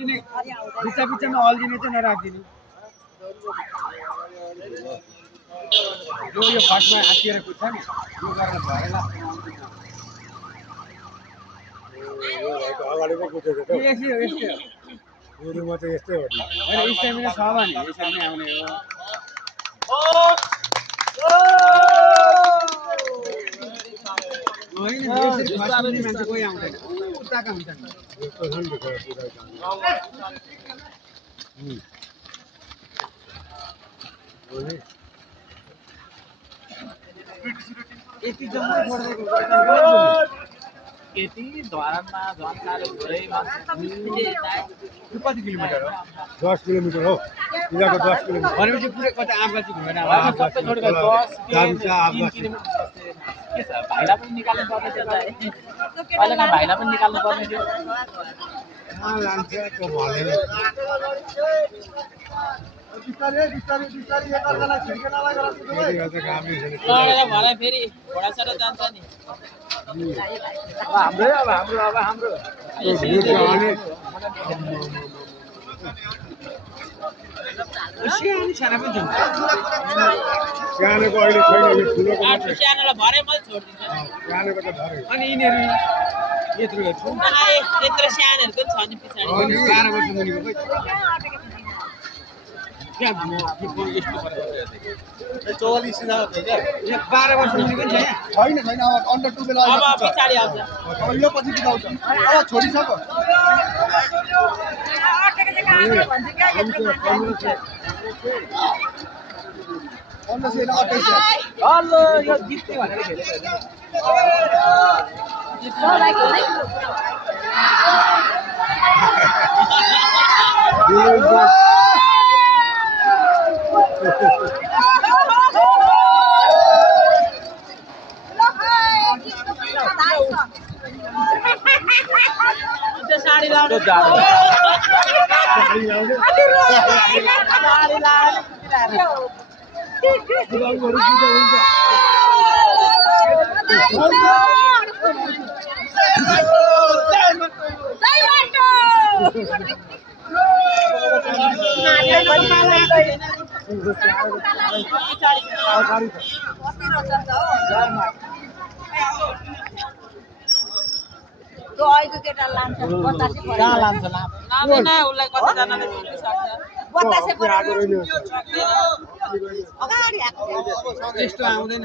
बिचा बिचामा अल्झिने चाहिँ नराखिदिने यो फर्स्टमा आत्तिएर कुद्छ नि यो गरेर भएन अगाडि पो कुदेको त यस्तै सुरुमा त यस्तै हो नि होइन स्टामिना छ भने यसरी नै आउने हो होइन यसरी फर्स्टमा मान्छे कोही आउँदैन उताका हुन्छन् यस्तो छ नि यति जम्मै छोड्दै यति धरानमा झन्साले धेरै कति किलोमिटर हो 10 किलोमिटर हो इलाको 10 किलोमिटर भनेपछि पुरै कता आफलाई चाहिँ घुमेर सबै छोडेर 10 किलोमिटर के छ भाइला पनि निकाल्नु पर्ने थियो अहिले न भाइला पनि निकाल्नु पर्ने थियो लान्छ त्यो भनेर बिस्तारै एकअर्कालाई छिर्केनलाई गराउँछु कामै छैन लडेर भरे फेरि घोडासरा जान्छ नि हाम्रो सानो सानो पनि छ सानोको अहिले छैन यो ठुलोको मात्रै सानोलाई भरे मैले छोडिदिन्छ सानोको त भरे अनि यिनीहरू यत्रो यत्रो त्यत्रो सानोहरूको छ नि पछाडि 12 वर्ष मुनिको खै त्यहाँ यस्तो गरेर 44 हजार हो क्या 12 वर्ष मुनिको नि छ यहाँ छैन अब अन्डर 2 बेला अब पछाडि आउँछ अब यो पछि बिताउँछ अब छोडिसक्यो हल्लो यो जित्ने भनेर खेलेको साडी लाउनु तो आइको केटा लान्छ बतासे पर्यो कहाँ लान्छ लाँदैन उसलाई कतिजनाले छोडिसक्छ बतासे पर्यो सक्दैन अगाडि आएको त्यस्तो आउँदैन